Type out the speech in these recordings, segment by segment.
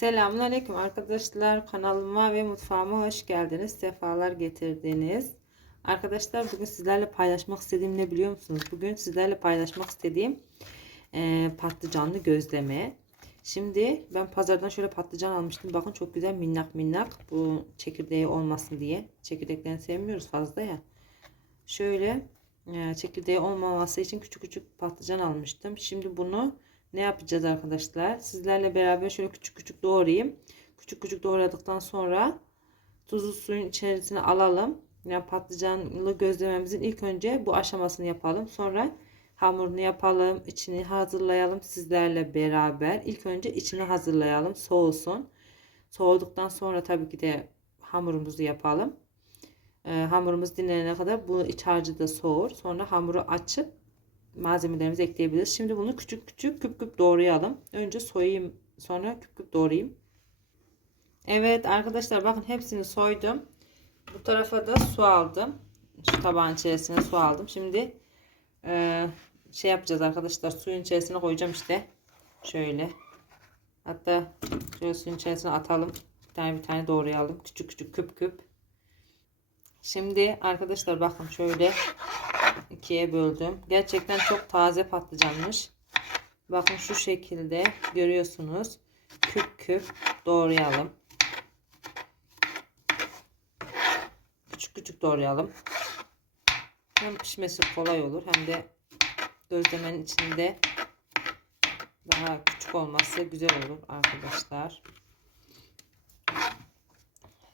Selamünaleyküm arkadaşlar. Kanalıma ve mutfağıma hoş geldiniz. Sefalar getirdiniz. Arkadaşlar bugün sizlerle paylaşmak istediğim ne biliyor musunuz? Bugün sizlerle paylaşmak istediğim e, patlıcanlı gözleme. Şimdi ben pazardan şöyle patlıcan almıştım. Bakın çok güzel minnak minnak. Bu çekirdeği olmasın diye. Çekirdeklerini sevmiyoruz fazla ya. Şöyle e, çekirdeği olmaması için küçük küçük patlıcan almıştım. Şimdi bunu ne yapacağız arkadaşlar? Sizlerle beraber şöyle küçük küçük doğrayayım. Küçük küçük doğradıktan sonra tuzlu suyun içerisine alalım. Yani patlıcanlı gözlememizin ilk önce bu aşamasını yapalım. Sonra hamurunu yapalım. içini hazırlayalım sizlerle beraber. İlk önce içini hazırlayalım. Soğusun. Soğuduktan sonra tabii ki de hamurumuzu yapalım. Ee, hamurumuz dinlenene kadar bu iç harcı da soğur. Sonra hamuru açıp malzemelerimizi ekleyebiliriz. Şimdi bunu küçük küçük küp küp doğrayalım. Önce soyayım sonra küp küp doğrayayım. Evet arkadaşlar bakın hepsini soydum. Bu tarafa da su aldım. Şu tabağın içerisine su aldım. Şimdi e, şey yapacağız arkadaşlar. Suyun içerisine koyacağım işte. Şöyle. Hatta şöyle suyun içerisine atalım. Bir tane bir tane doğrayalım. Küçük küçük küp küp. Şimdi arkadaşlar bakın şöyle ikiye böldüm. Gerçekten çok taze patlıcanmış. Bakın şu şekilde görüyorsunuz. Küp küp doğrayalım. Küçük küçük doğrayalım. Hem pişmesi kolay olur hem de gözlemenin içinde daha küçük olması güzel olur arkadaşlar.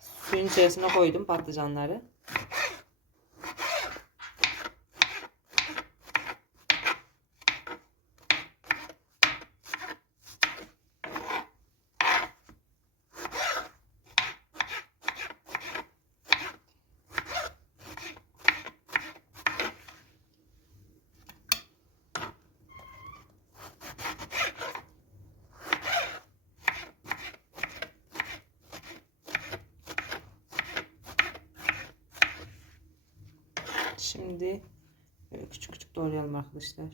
Suyun içerisine koydum patlıcanları. Şimdi küçük küçük doğrayalım arkadaşlar.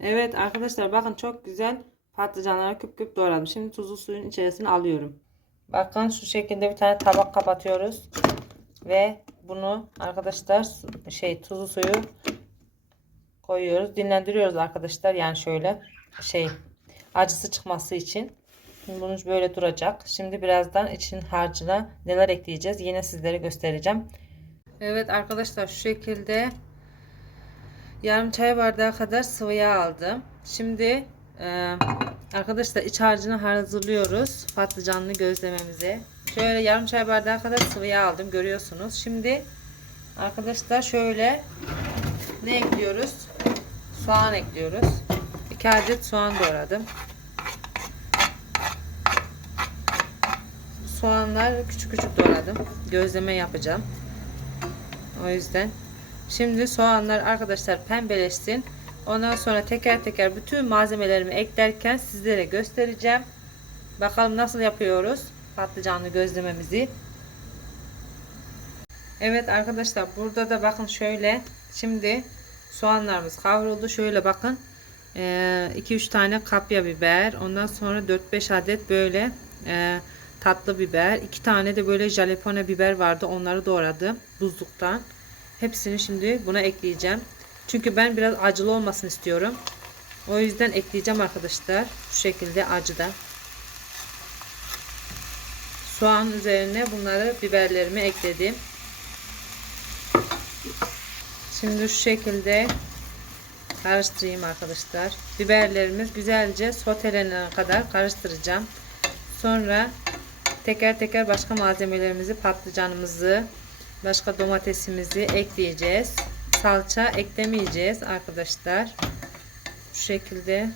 Evet arkadaşlar bakın çok güzel patlıcanları küp küp doğradım. Şimdi tuzlu suyun içerisine alıyorum. Bakın şu şekilde bir tane tabak kapatıyoruz. Ve bunu arkadaşlar şey tuzlu suyu koyuyoruz. Dinlendiriyoruz arkadaşlar. Yani şöyle şey acısı çıkması için. Şimdi bunu böyle duracak. Şimdi birazdan için harcına neler ekleyeceğiz. Yine sizlere göstereceğim. Evet arkadaşlar şu şekilde yarım çay bardağı kadar sıvı yağ aldım. Şimdi e, arkadaşlar iç harcını hazırlıyoruz. Patlıcanlı gözlememize. Şöyle yarım çay bardağı kadar sıvı yağ aldım görüyorsunuz. Şimdi arkadaşlar şöyle ne ekliyoruz? Soğan ekliyoruz. 2 adet soğan doğradım. Soğanlar küçük küçük doğradım. Gözleme yapacağım. O yüzden. Şimdi soğanlar arkadaşlar pembeleşsin. Ondan sonra teker teker bütün malzemelerimi eklerken sizlere göstereceğim. Bakalım nasıl yapıyoruz patlıcanlı gözlememizi. Evet arkadaşlar burada da bakın şöyle. Şimdi soğanlarımız kavruldu. Şöyle bakın. 2-3 tane kapya biber. Ondan sonra 4-5 adet böyle tatlı biber. 2 tane de böyle jalapeno biber vardı. Onları doğradım buzluktan. Hepsini şimdi buna ekleyeceğim. Çünkü ben biraz acılı olmasını istiyorum. O yüzden ekleyeceğim arkadaşlar. Şu şekilde acıda. Soğan üzerine bunları biberlerimi ekledim. Şimdi şu şekilde karıştırayım arkadaşlar. Biberlerimiz güzelce sotelenene kadar karıştıracağım. Sonra teker teker başka malzemelerimizi patlıcanımızı başka domatesimizi ekleyeceğiz. Salça eklemeyeceğiz arkadaşlar. Şu şekilde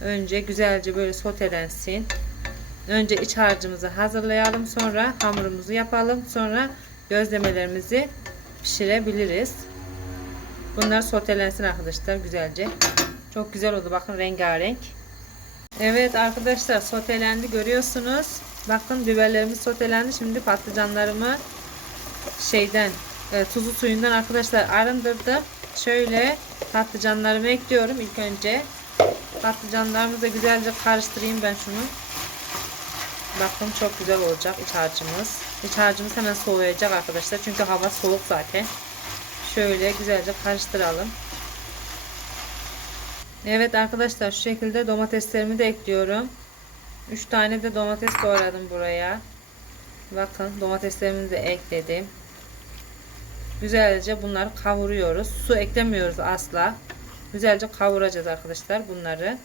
önce güzelce böyle sotelensin. Önce iç harcımızı hazırlayalım. Sonra hamurumuzu yapalım. Sonra gözlemelerimizi pişirebiliriz. Bunlar sotelensin arkadaşlar güzelce. Çok güzel oldu. Bakın rengarenk. Evet arkadaşlar sotelendi görüyorsunuz. Bakın biberlerimiz sotelendi. Şimdi patlıcanlarımı şeyden e, tuzlu suyundan arkadaşlar arındırdım. Şöyle patlıcanlarımı ekliyorum ilk önce. Patlıcanlarımı da güzelce karıştırayım ben şunu. Bakın çok güzel olacak iç harcımız. İç harcımız hemen soğuyacak arkadaşlar. Çünkü hava soğuk zaten. Şöyle güzelce karıştıralım. Evet arkadaşlar şu şekilde domateslerimi de ekliyorum. 3 tane de domates doğradım buraya. Bakın domateslerimi de ekledim. Güzelce bunları kavuruyoruz. Su eklemiyoruz asla. Güzelce kavuracağız arkadaşlar bunları.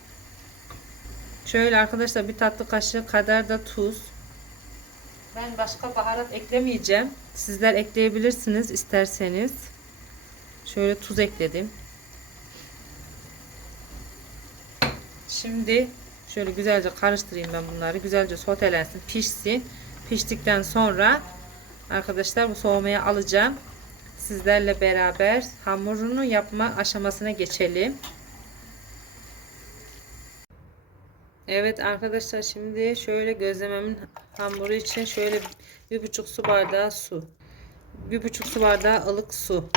Şöyle arkadaşlar bir tatlı kaşığı kadar da tuz. Ben başka baharat eklemeyeceğim. Sizler ekleyebilirsiniz isterseniz. Şöyle tuz ekledim. Şimdi şöyle güzelce karıştırayım ben bunları. Güzelce sotelensin, pişsin. Piştikten sonra arkadaşlar bu soğumaya alacağım. Sizlerle beraber hamurunu yapma aşamasına geçelim. Evet arkadaşlar şimdi şöyle gözlememin hamuru için şöyle bir buçuk su bardağı su. Bir buçuk su bardağı ılık su.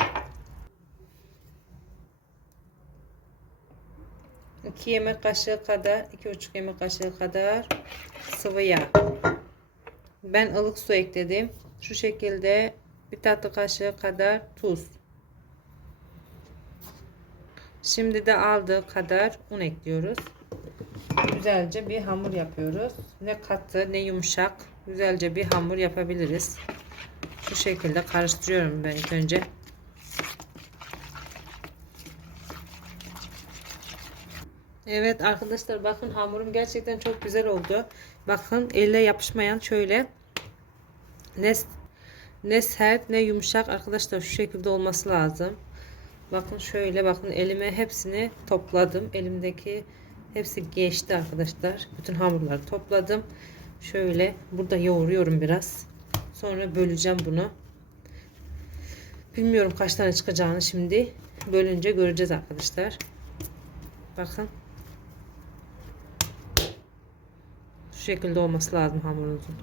2 yemek kaşığı kadar, iki buçuk yemek kaşığı kadar sıvı yağ. Ben ılık su ekledim. Şu şekilde bir tatlı kaşığı kadar tuz. Şimdi de aldığı kadar un ekliyoruz. Güzelce bir hamur yapıyoruz. Ne katı ne yumuşak. Güzelce bir hamur yapabiliriz. Şu şekilde karıştırıyorum ben ilk önce. Evet arkadaşlar bakın hamurum gerçekten çok güzel oldu. Bakın elle yapışmayan şöyle ne, ne sert ne yumuşak arkadaşlar şu şekilde olması lazım. Bakın şöyle bakın elime hepsini topladım. Elimdeki hepsi geçti arkadaşlar. Bütün hamurları topladım. Şöyle burada yoğuruyorum biraz. Sonra böleceğim bunu. Bilmiyorum kaç tane çıkacağını şimdi bölünce göreceğiz arkadaşlar. Bakın. Şu şekilde olması lazım hamurunuzun.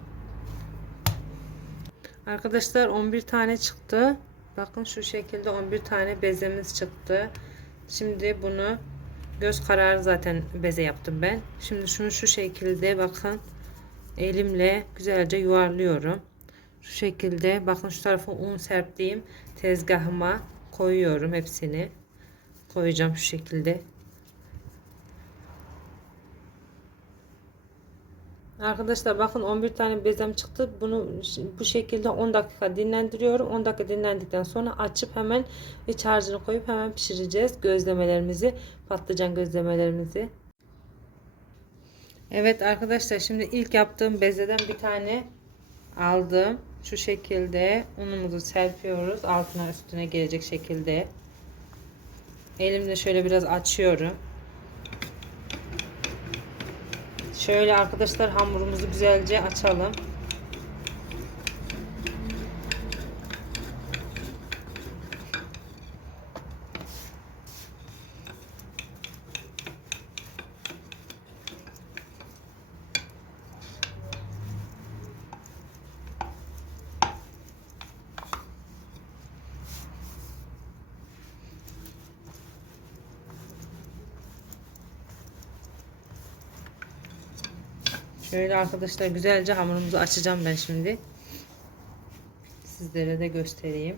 Arkadaşlar 11 tane çıktı. Bakın şu şekilde 11 tane bezemiz çıktı. Şimdi bunu göz kararı zaten beze yaptım ben. Şimdi şunu şu şekilde bakın elimle güzelce yuvarlıyorum. Şu şekilde bakın şu tarafa un serptiğim tezgahıma koyuyorum hepsini. Koyacağım şu şekilde. Arkadaşlar bakın 11 tane bezem çıktı. Bunu bu şekilde 10 dakika dinlendiriyorum. 10 dakika dinlendikten sonra açıp hemen iç harcını koyup hemen pişireceğiz gözlemelerimizi, patlıcan gözlemelerimizi. Evet arkadaşlar şimdi ilk yaptığım bezeden bir tane aldım. Şu şekilde unumuzu serpiyoruz. Altına üstüne gelecek şekilde. Elimle şöyle biraz açıyorum. Şöyle arkadaşlar hamurumuzu güzelce açalım. Şöyle arkadaşlar güzelce hamurumuzu açacağım ben şimdi. Sizlere de göstereyim.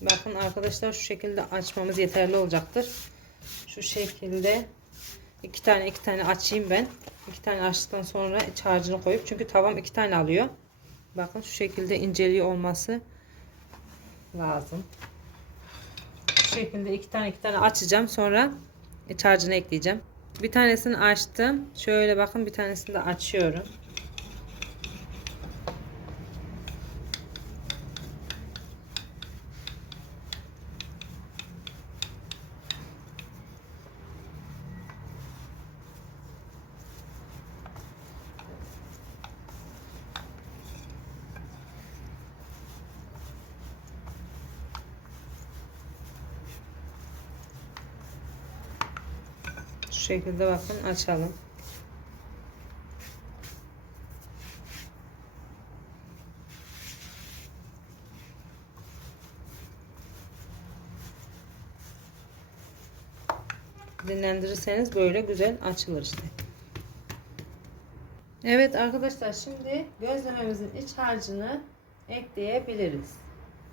Bakın arkadaşlar şu şekilde açmamız yeterli olacaktır. Şu şekilde iki tane iki tane açayım ben. İki tane açtıktan sonra iç harcını koyup çünkü tavam iki tane alıyor. Bakın şu şekilde inceliği olması lazım. Şu şekilde iki tane iki tane açacağım sonra iç harcını ekleyeceğim. Bir tanesini açtım. Şöyle bakın bir tanesini de açıyorum. Şu şekilde bakın açalım. dinlendirirseniz böyle güzel açılır işte. Evet arkadaşlar şimdi gözlememizin iç harcını ekleyebiliriz.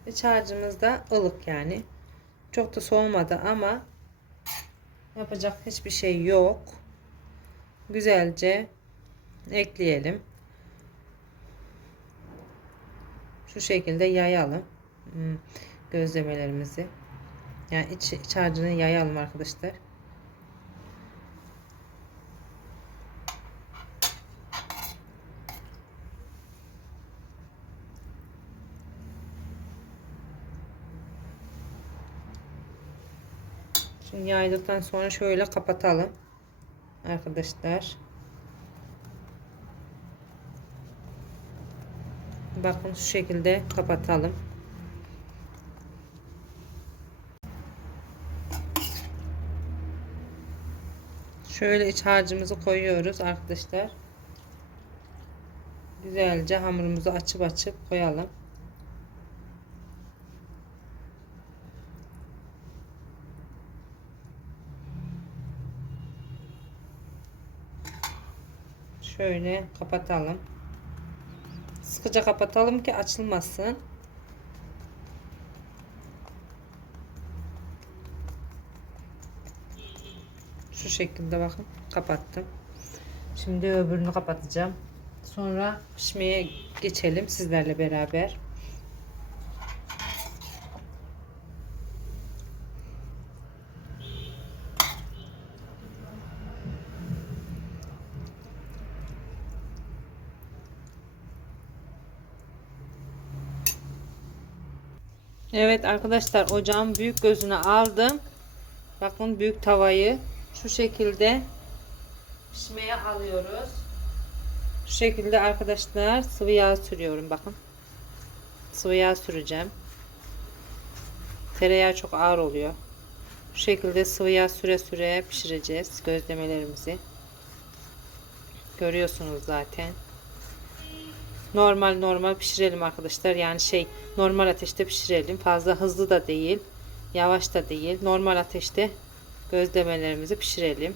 İç harcımız da ılık yani. Çok da soğumadı ama yapacak hiçbir şey yok. Güzelce ekleyelim. Şu şekilde yayalım. Hmm, Gözlemelerimizi. Yani iç, iç harcını yayalım arkadaşlar. Şimdi yaydıktan sonra şöyle kapatalım. Arkadaşlar. Bakın şu şekilde kapatalım. Şöyle iç harcımızı koyuyoruz arkadaşlar. Güzelce hamurumuzu açıp açıp koyalım. Şöyle kapatalım. Sıkıca kapatalım ki açılmasın. Şu şekilde bakın kapattım. Şimdi öbürünü kapatacağım. Sonra pişmeye geçelim sizlerle beraber. Evet arkadaşlar ocağın büyük gözünü aldım. Bakın büyük tavayı şu şekilde pişmeye alıyoruz. Şu şekilde arkadaşlar sıvı yağ sürüyorum bakın. Sıvı yağ süreceğim. Tereyağı çok ağır oluyor. Bu şekilde sıvı yağ süre süre pişireceğiz gözlemelerimizi. Görüyorsunuz zaten. Normal normal pişirelim arkadaşlar. Yani şey normal ateşte pişirelim. Fazla hızlı da değil. Yavaş da değil. Normal ateşte gözlemelerimizi pişirelim.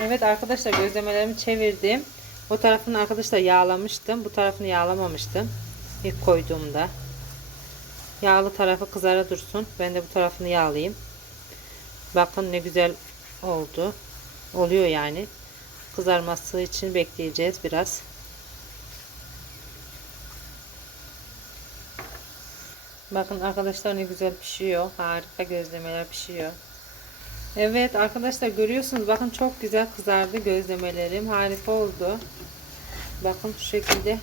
Evet arkadaşlar gözlemelerimi çevirdim. O tarafını arkadaşlar yağlamıştım. Bu tarafını yağlamamıştım. İlk koyduğumda. Yağlı tarafı kızara dursun. Ben de bu tarafını yağlayayım. Bakın ne güzel oldu. Oluyor yani. Kızarması için bekleyeceğiz biraz. Bakın arkadaşlar ne güzel pişiyor. Harika gözlemeler pişiyor. Evet arkadaşlar görüyorsunuz. Bakın çok güzel kızardı gözlemelerim. Harika oldu. Bakın şu şekilde.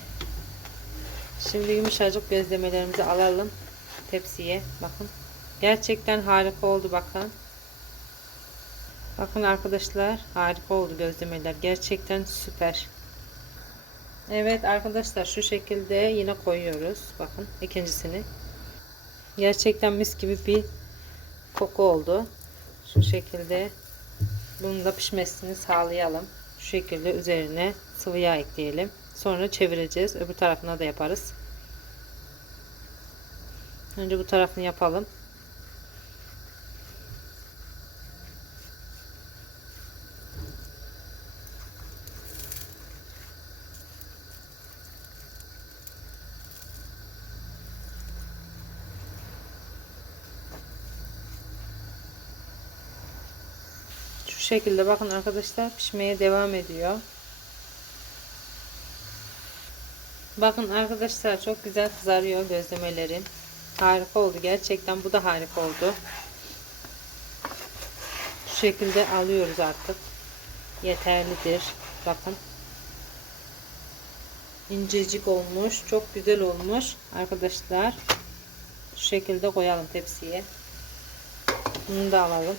Şimdi yumuşacık gözlemelerimizi alalım tepsiye. Bakın. Gerçekten harika oldu bakın. Bakın arkadaşlar harika oldu gözlemeler. Gerçekten süper. Evet arkadaşlar şu şekilde yine koyuyoruz. Bakın ikincisini. Gerçekten mis gibi bir koku oldu. Şu şekilde bunu da pişmesini sağlayalım. Şu şekilde üzerine sıvı yağ ekleyelim. Sonra çevireceğiz. Öbür tarafına da yaparız. Önce bu tarafını yapalım. Şekilde bakın arkadaşlar pişmeye devam ediyor. Bakın arkadaşlar çok güzel kızarıyor gözlemelerim. Harika oldu gerçekten bu da harika oldu. Şu şekilde alıyoruz artık. Yeterlidir. Bakın. İncecik olmuş. Çok güzel olmuş. Arkadaşlar. Şu şekilde koyalım tepsiye. Bunu da alalım.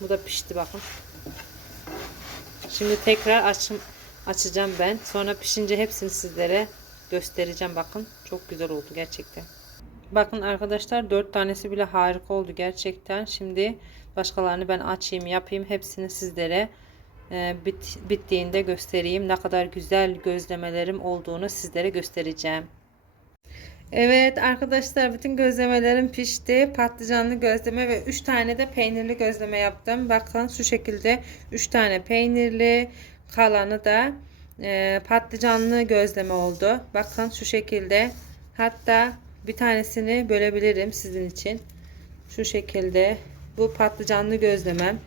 Bu da pişti bakın. Şimdi tekrar açım, açacağım ben. Sonra pişince hepsini sizlere göstereceğim. Bakın çok güzel oldu gerçekten. Bakın arkadaşlar 4 tanesi bile harika oldu gerçekten. Şimdi başkalarını ben açayım yapayım. Hepsini sizlere e, bit, bittiğinde göstereyim. Ne kadar güzel gözlemelerim olduğunu sizlere göstereceğim. Evet arkadaşlar bütün gözlemelerim pişti. Patlıcanlı gözleme ve 3 tane de peynirli gözleme yaptım. Bakın şu şekilde 3 tane peynirli kalanı da e, patlıcanlı gözleme oldu. Bakın şu şekilde. Hatta bir tanesini bölebilirim sizin için. Şu şekilde. Bu patlıcanlı gözlemem.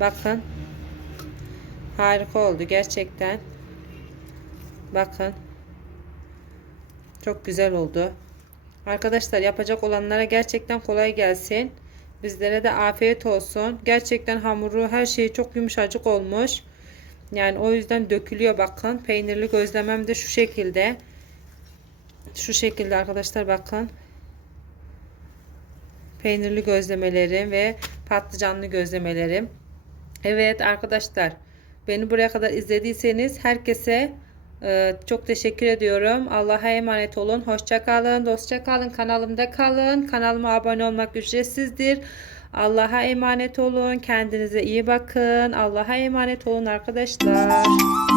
Bakın. Harika oldu gerçekten. Bakın. Çok güzel oldu. Arkadaşlar yapacak olanlara gerçekten kolay gelsin. Bizlere de afiyet olsun. Gerçekten hamuru her şeyi çok yumuşacık olmuş. Yani o yüzden dökülüyor bakın. Peynirli gözlemem de şu şekilde. Şu şekilde arkadaşlar bakın. Peynirli gözlemelerim ve patlıcanlı gözlemelerim. Evet arkadaşlar. Beni buraya kadar izlediyseniz herkese çok teşekkür ediyorum. Allah'a emanet olun. Hoşça kalın, dostça kalın. Kanalımda kalın. Kanalıma abone olmak ücretsizdir. Allah'a emanet olun. Kendinize iyi bakın. Allah'a emanet olun arkadaşlar.